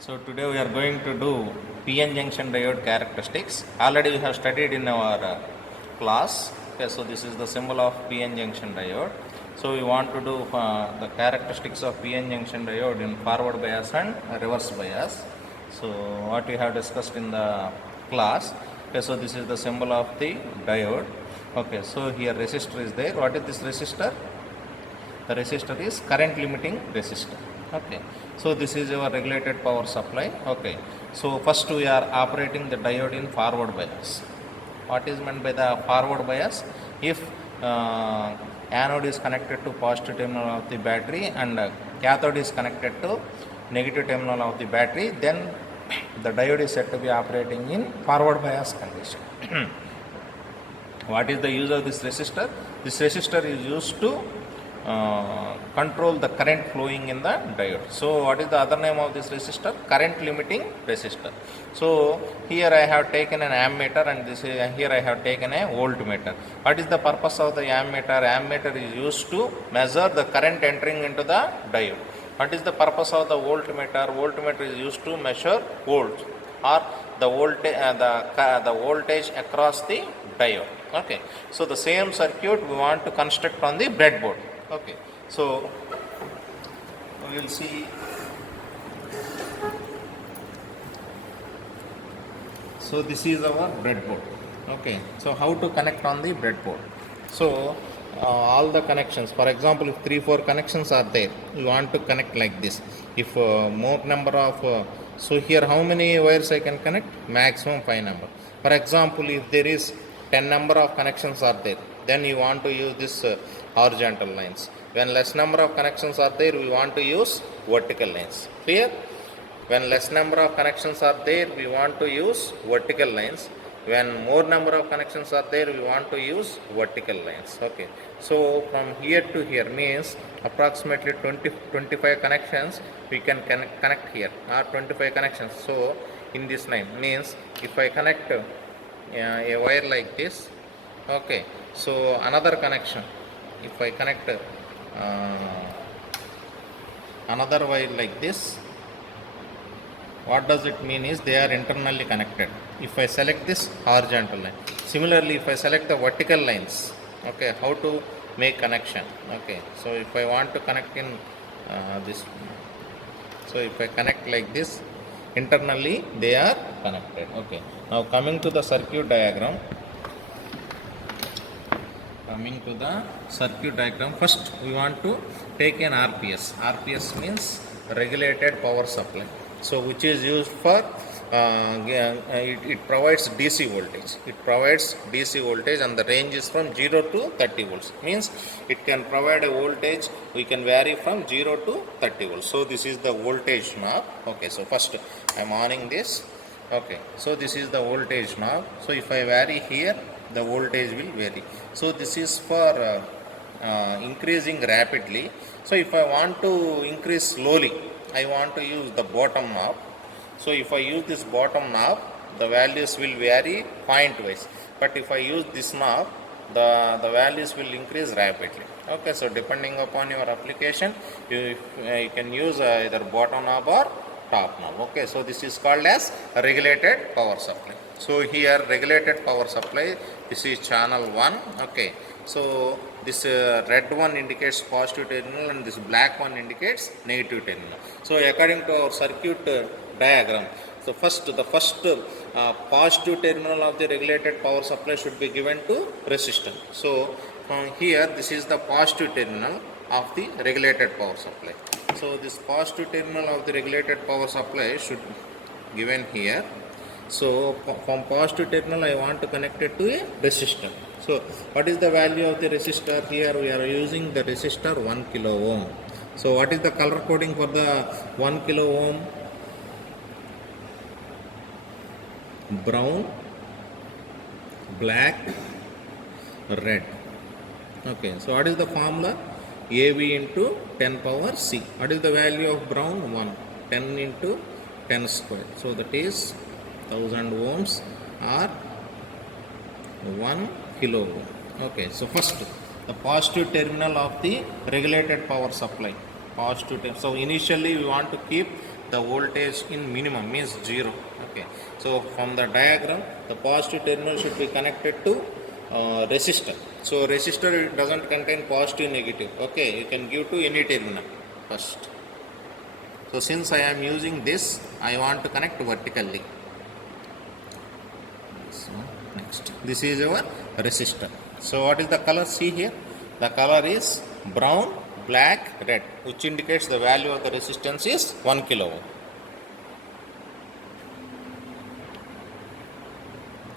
So today we are going to do PN junction diode characteristics. Already we have studied in our class. Okay, so this is the symbol of PN junction diode. So we want to do the characteristics of PN junction diode in forward bias and reverse bias. So what we have discussed in the class. Okay, so this is the symbol of the diode. Okay, so here resistor is there. What is this resistor? The resistor is current limiting resistor. Okay, so this is your regulated power supply. Okay, so first we are operating the diode in forward bias. What is meant by the forward bias? If anode is connected to positive terminal of the battery and cathode is connected to negative terminal of the battery, then the diode is said to be operating in forward bias condition. What is the use of this resistor? This resistor is used to control the current flowing in the diode. So what is the other name of this resistor? Current limiting resistor. So here I have taken an ammeter and here I have taken a voltmeter. What is the purpose of the ammeter? Ammeter is used to measure the current entering into the diode. What is the purpose of the voltmeter? Voltmeter is used to measure volts or the voltage the voltage across the diode. Okay, so the same circuit we want to construct on the breadboard. Okay, so we will see. So this is our breadboard. Okay, so how to connect on the breadboard? So all the connections, for example, if 3-4 connections are there, you want to connect like this. If more number of so here how many wires I can connect? Maximum 5 number. For example, if there is 10 number of connections are there, then you want to use this horizontal lines. When less number of connections are there, we want to use vertical lines. Clear? When less number of connections are there, we want to use vertical lines. When more number of connections are there, we want to use vertical lines. Okay, so from here to here means approximately 25 connections we can connect here, or 25 connections. So in this line means if I connect a wire like this, okay, so another connection, if I connect another wire like this, what does it mean is they are internally connected. If I select this horizontal line, similarly if I select the vertical lines, okay, how to make connection? Okay, so if I want to connect in this, so if I connect like this, internally they are connected. Okay, now coming to the circuit diagram. First we want to take an RPS. RPS means regulated power supply. So which is used for it provides DC voltage. It provides DC voltage and the range is from 0 to 30 volts. Means it can provide a voltage, we can vary from 0 to 30 volts. So this is the voltage knob. Okay, so first I am oning this. Okay, so this is the voltage knob. So if I vary here, the voltage will vary. So this is for increasing rapidly. So if I want to increase slowly, I want to use the bottom knob. So if I use this bottom knob, the values will vary point wise. But if I use this knob, the values will increase rapidly. Okay, so depending upon your application, you can use either bottom knob or top knob. Okay, so this is called as a regulated power supply. So here regulated power supply, this is channel 1. Okay, so this red one indicates positive terminal and this black one indicates negative terminal. So according to our circuit diagram, so the first positive terminal of the regulated power supply should be given to resistor. So from here, this is the positive terminal of the regulated power supply. So this positive terminal of the regulated power supply should be given here. So from positive terminal I want to connect it to a resistor. So what is the value of the resistor? Here we are using the resistor 1 kilo ohm. So what is the color coding for the 1 kilo ohm? Brown, black, red. Okay, so what is the formula? AV into 10 power C. What is the value of brown? 1. 10 into 10 square. So that is 1000 ohms or 1 kilo ohm. Okay, so first the positive terminal of the regulated power supply. So initially we want to keep the voltage in minimum means 0. Okay, so from the diagram, the positive terminal should be connected to resistor. So resistor doesn't contain positive negative. Okay, you can give to any terminal first. So since I am using this, I want to connect vertically. So next, this is your resistor. So what is the color? See here, the color is brown, black, red, which indicates the value of the resistance is 1 kilo ohm.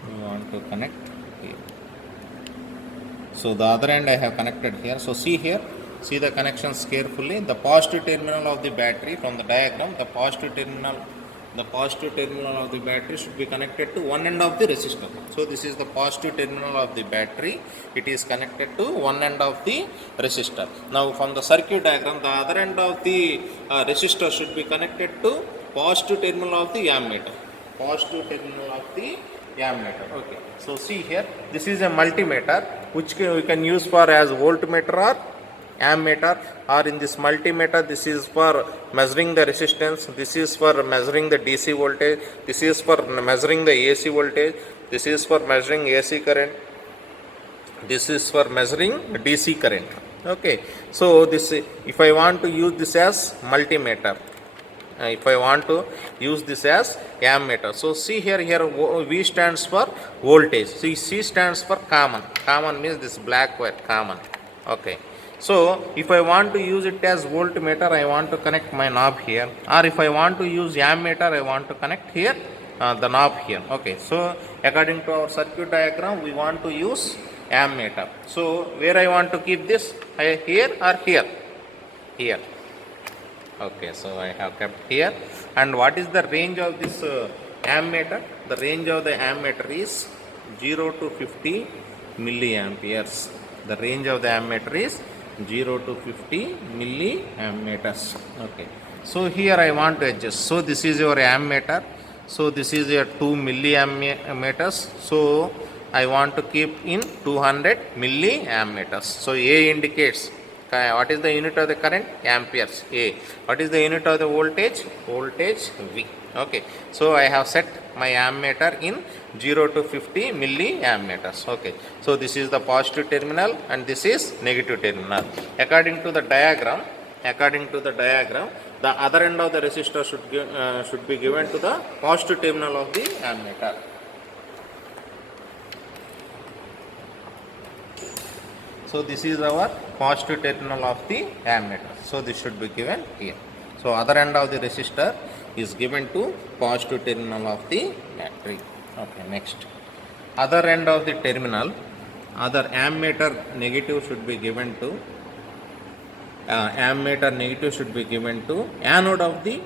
We want to connect here. So the other end I have connected here. So see here, see the connections carefully. The positive terminal of the battery from the diagram, the positive terminal of the battery should be connected to one end of the resistor. So this is the positive terminal of the battery. It is connected to one end of the resistor. Now from the circuit diagram, the other end of the resistor should be connected to positive terminal of the ammeter. Positive terminal of the ammeter. Okay. So see here, this is a multimeter which we can use for as voltmeter or ammeter, or in this multimeter this is for measuring the resistance, this is for measuring the DC voltage, this is for measuring the AC voltage, this is for measuring AC current, this is for measuring DC current. Okay, so this, if I want to use this as multimeter, if I want to use this as ammeter, so see here, V stands for voltage, see C stands for common, common means this black wire, common. Okay, so if I want to use it as voltmeter, I want to connect my knob here, or if I want to use ammeter, I want to connect here the knob here. Okay, so according to our circuit diagram, we want to use ammeter. So where I want to keep this, here or here? Here. Okay, so I have kept here. And what is the range of this ammeter? The range of the ammeter is 0 to 50 milliamperes. The range of the ammeter is 0 to 50 milliamperes. Okay, so here I want to adjust. So this is your ammeter. So this is your 2 milliamperes. So I want to keep in 200 milliamperes. So A indicates what is the unit of the current? Amperes. A. What is the unit of the voltage? Voltage V. Okay, so I have set my ammeter in 0 to 50 milliamperes. Okay, so this is the positive terminal and this is negative terminal. According to the diagram, the other end of the resistor should be given to the positive terminal of the ammeter. So this is our positive terminal of the ammeter. So this should be given here. So other end of the resistor is given to positive terminal of the battery. Okay, next. Other end of the terminal, other ammeter negative should be given to anode of the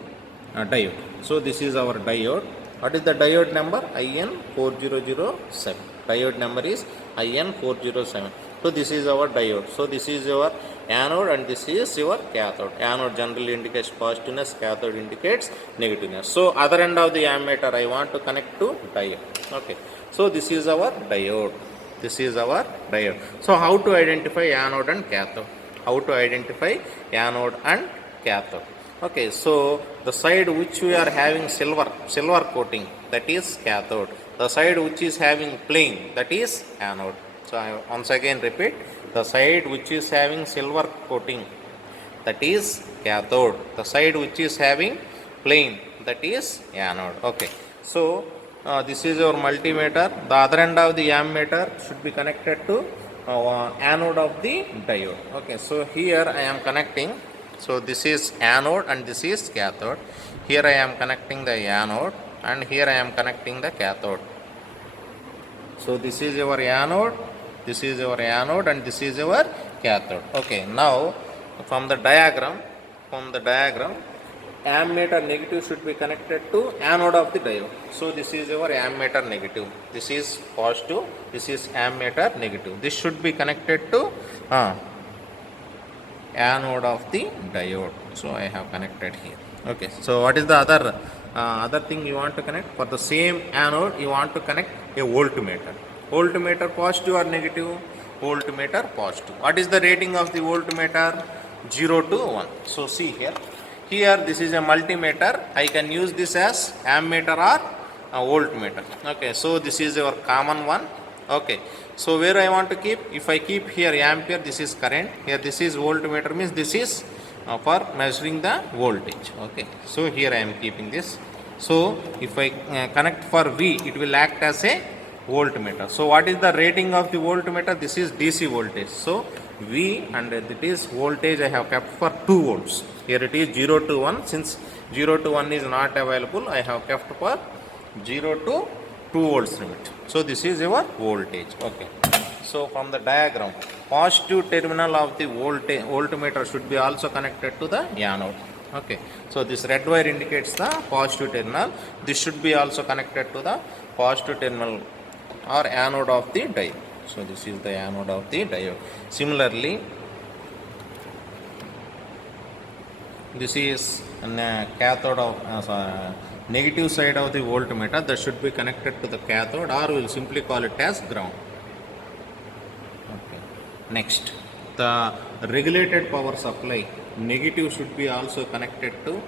diode. So this is our diode. What is the diode number? IN4007. Diode number is IN407. So this is our diode. So this is your anode and this is your cathode. Anode generally indicates positiveness, cathode indicates negativeness. So other end of the ammeter I want to connect to diode. Okay, so this is our diode. This is our diode. So how to identify anode and cathode? How to identify anode and cathode? Okay, so the side which we are having silver coating, that is cathode. The side which is having plain, that is anode. So I once again repeat, the side which is having silver coating, that is cathode. The side which is having plain, that is anode. Okay, so this is your multimeter. The other end of the ammeter should be connected to anode of the diode. Okay, so here I am connecting. So this is anode and this is cathode. Here I am connecting the anode and here I am connecting the cathode. So this is your anode, this is your anode and this is your cathode. Okay, now from the diagram, ammeter negative should be connected to anode of the diode. So this is your ammeter negative, this is positive, this is ammeter negative. This should be connected to anode of the diode. So I have connected here. Okay, so what is the other thing you want to connect? For the same anode you want to connect a voltmeter. Voltmeter positive or negative? Voltmeter positive. What is the rating of the voltmeter? 0 to 1. So see here, Here this is a multimeter. I can use this as ammeter or a voltmeter. Okay, so this is your common one. Okay, so where I want to keep, if I keep here ampere, this is current, here this is voltmeter, means this is for measuring the voltage. Okay, so here I am keeping this. So if I connect for V, it will act as a voltmeter. So what is the rating of the voltmeter? This is DC voltage. So V, and it is voltage I have kept for 2 volts. Here it is 0 to 1. Since 0 to 1 is not available, I have kept for 0 to 2 volts limit. So this is your voltage. Okay. So from the diagram, positive terminal of the voltmeter should be also connected to the anode. Okay. So this red wire indicates the positive terminal. This should be also connected to the positive terminal or anode of the diode. So this is the anode of the diode. Similarly, this is cathode of negative side of the voltmeter, that should be connected to the cathode, or we will simply call it as ground. Okay. Next, the regulated power supply, negative should be also connected to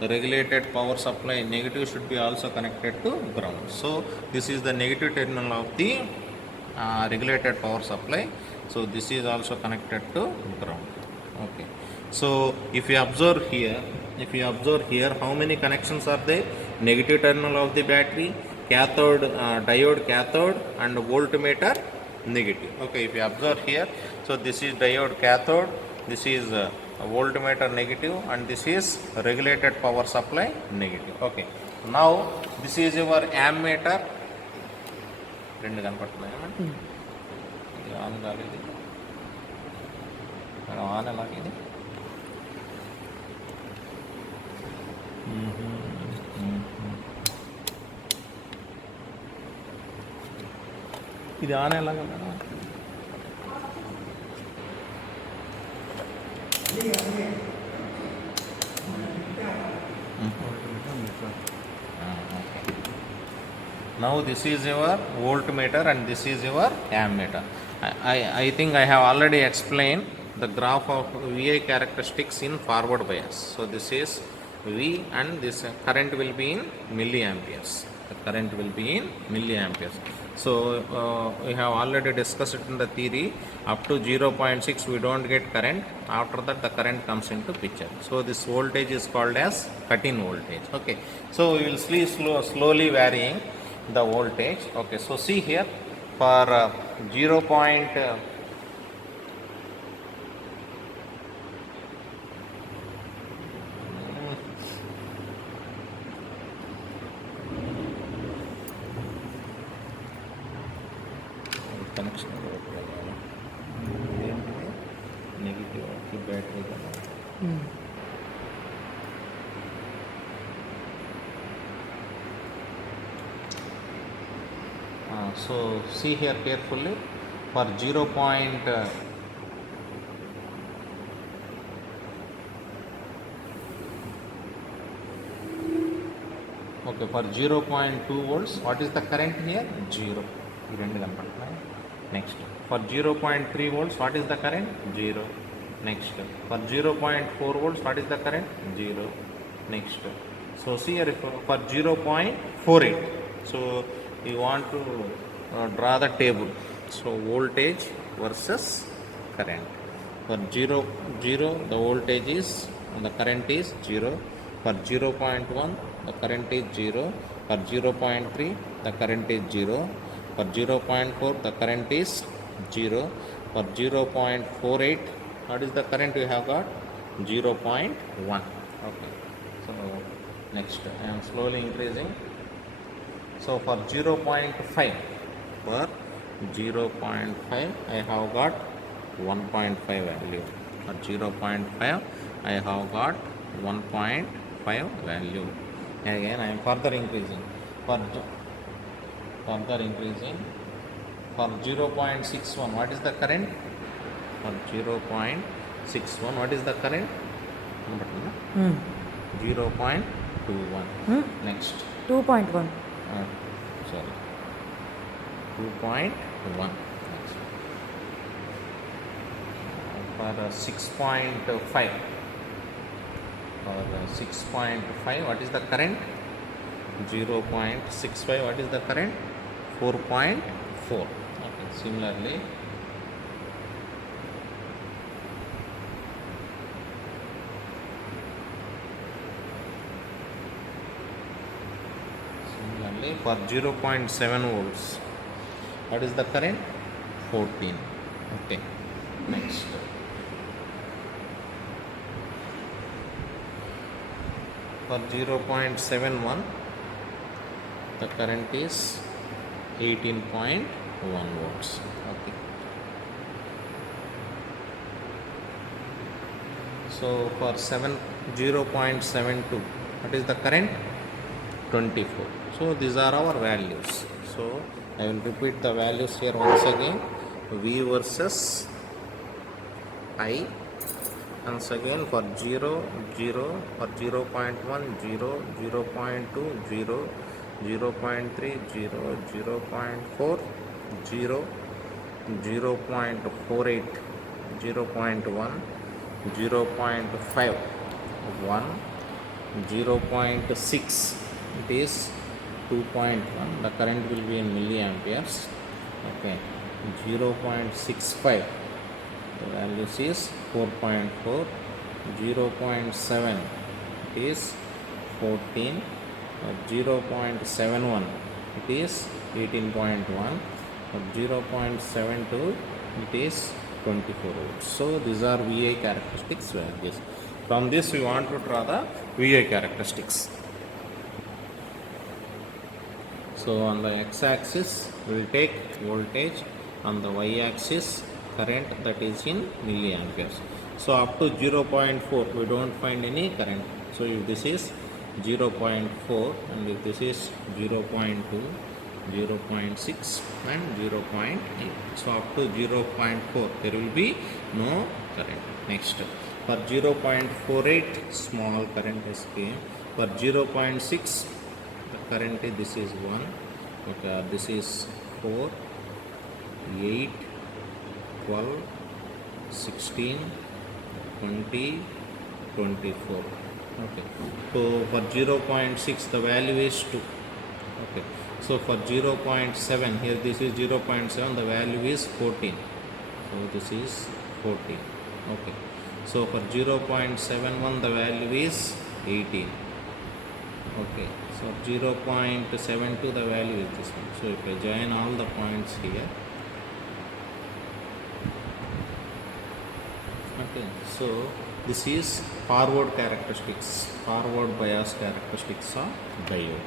the regulated power supply, negative should be also connected to ground. So this is the negative terminal of the regulated power supply. So this is also connected to ground. Okay. So if you observe here, how many connections are there? Negative terminal of the battery, cathode, diode cathode, and voltmeter negative. Okay, if you observe here, so this is diode cathode, this is voltmeter negative, and this is regulated power supply negative. Okay, now this is your ammeter. రెండు కనపడుతున్నాయా? ఇది on కాలేదు madam, on ఎలాగేది? ఇది on ఎలాగా madam? Now this is your voltmeter and this is your ammeter. I think I have already explained the graph of VI characteristics in forward bias. So this is V, and this current will be in milliamperes. The current will be in milliamperes. So we have already discussed it in the theory. Up to 0.6 we don't get current. After that the current comes into picture. So this voltage is called as cut-in voltage. Okay. So we will see slowly varying the voltage. Okay. So see here, for 0. Connection negative battery. So see here carefully, for 0. Okay, for 0.2 volts, what is the current here? 0. Next, for 0.3 volts, what is the current? 0. Next, for 0.4 volts, what is the current? 0. Next, so see here, for 0.48, so you want to draw the table. So voltage versus current. For 0, the voltage is, and the current is 0. For 0.1, the current is 0. For 0.3, the current is 0. For 0.4, the current is 0. For 0.48, what is the current you have got? 0.1. Okay. So next, I am slowly increasing. So for 0.5, I have got 1.5 value. For 0.5, I have got 1.5 value. Again, I am further increasing. For 0.61, what is the current? For 0.61, what is the current? 0.21. Next. 2.1. Sorry. 2.1. Next. For for 6.5. For 6.5, what is the current? 0.65. What is the current? 4.4. Okay. Similarly, for 0.7 volts, what is the current? 14. Okay. Next. For 0.71, the current is 18.1 volts. Okay. So for 0.72, what is the current? 24. So these are our values. So I will repeat the values here once again. V versus I. Once again, for 0, 0, for 0.1, 0, 0.2, 0, 0.3, 0, 0.4, 0, 0.48, 0.1, 0.5, 1, 0.6. It is 2.1. The current will be in milliamperes. Okay. 0.65. The value is 4.4. 0.7 it is 14. 0.71 it is 18.1. 0.72 it is 24 volts. So these are VI characteristics values. From this we want to draw the VI characteristics. So on the x-axis we will take voltage, on the y-axis current, that is in milliamperes. So up to 0.4 we don't find any current. So if this is 0.4 and if this is 0.2, 0.6 and 0.8. So up to 0.4 there will be no current. Next, for 0.48 small current is came. For 0.6 the current is, this is 1, okay, this is 4, 8, 12, 16, 20, 24. Okay. So for 0.6 the value is 2. Okay. So for 0.7, here this is 0.7, the value is 14. So this is 14. Okay. So for 0.71 the value is 18. Okay. So 0.72 the value is this one. So if I join all the points here. Okay. So this is forward characteristics, forward bias characteristics of diode.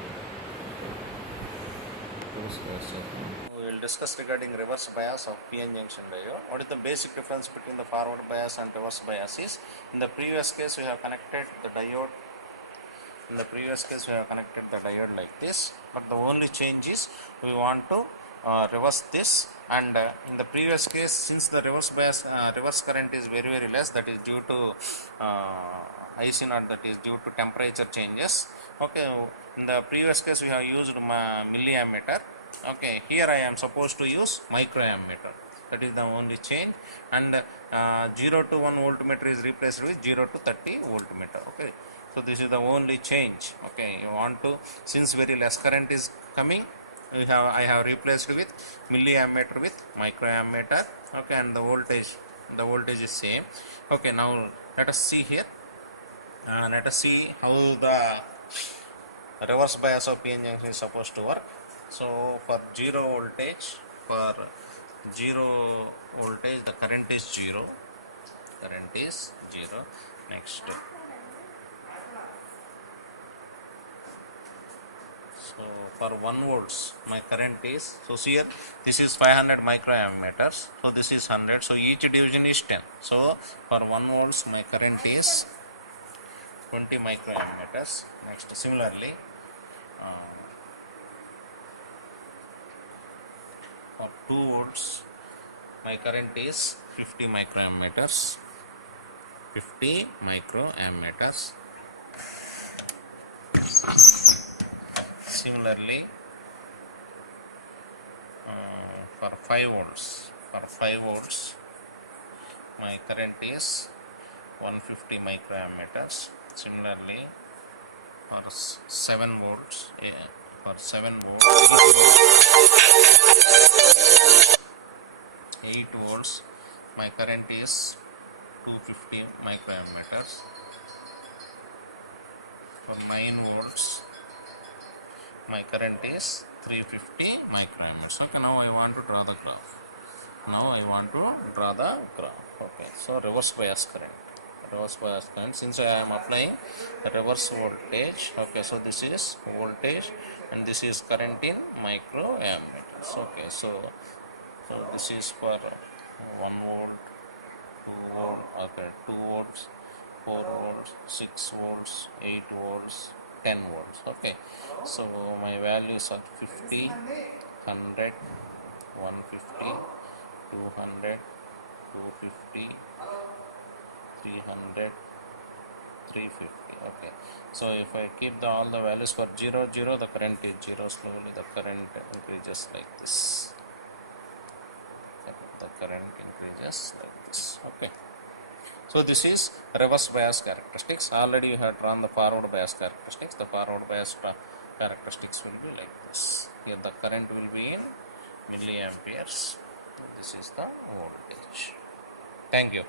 We will discuss regarding reverse bias of PN junction diode. What is the basic difference between the forward bias and reverse bias is, in the previous case we have connected the diode, like this, but the only change is we want to reverse this, and in the previous case, since the reverse bias, reverse current is very less, that is due to IC0, that is due to temperature changes. Okay, in the previous case we have used milliammeter. Okay, here I am supposed to use microammeter. That is the only change, and 0 to 1 voltmeter is replaced with 0 to 30 voltmeter. Okay, so this is the only change. Okay, you want to, since very less current is coming, I have replaced with milliammeter with microammeter. Okay, and the voltage is same. Okay, now let us see here. Let us see how the reverse bias of PN junction is supposed to work. So for 0 voltage, the current is 0. Next, so for 1 volts my current is, so here this is 500 microammeters, so this is 100, so each division is 10. So for 1 volts my current is 20 microammeters. Next, similarly for 2 volts my current is 50 microammeters. Similarly for 5 volts my current is 150 microammeters. Similarly, for 7 volts, for 7 volts, 8 volts, my current is 250 microammeters. For 9 volts, my current is 350 microammeters. Okay, now I want to draw the graph. Okay, so reverse bias current. Since I am applying reverse voltage, okay, so this is voltage and this is current in microammeters. Okay, so this is for 1 volt, 2 volt, okay, 2 volts, 4 volts, 6 volts, 8 volts, 10 volts. Okay, so my values are 50, 100, 150, 200, 250, 300, 350. Okay, so if I keep all the values for 0, 0, the current is 0. Slowly the current increases like this. The current increases like this. Okay, so this is reverse bias characteristics. Already you have drawn the forward bias characteristics. The forward bias characteristics will be like this. Here the current will be in milliamperes. This is the voltage. Thank you.